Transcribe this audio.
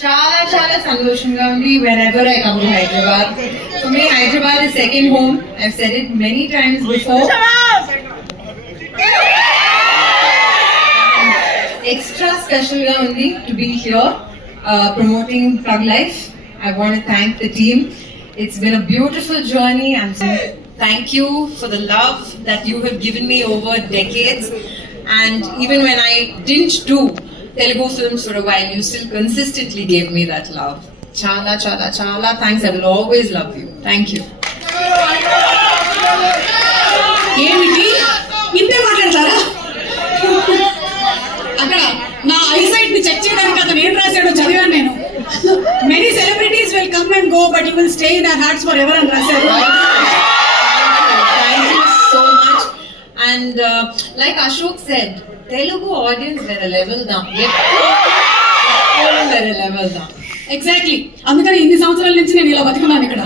Chala santoshanga undi whenever I come to Hyderabad. For me, Hyderabad is second home. I've said it many times before. Extra special ga undi to be here promoting Thug Life. I want to thank the team. It's been a beautiful journey, and thank you for the love that you have given me over decades. And even when I didn't do Telugu films for a while, you still consistently gave me that love. Chala thanks. I will always love you. Thank you. ఏమిటి ఇంతే మాట్లాడతారా? అక్కడ నా eyesight ని check చేయడానికి అతను ఏం రాశాడో చదివాను నేను. Many celebrities will come and go, but you will stay in our hearts forever అని రాశారు. Thank you so much. And like Ashok said, Telugu audience వేరే లెవెల్ దా. వేరే లెవెల్ దా. ఎగ్జాక్ట్లీ. అందుకని ఇన్ని సంవత్సరాల నుంచి నేను ఇలా బతుకున్నాను ఇక్కడ.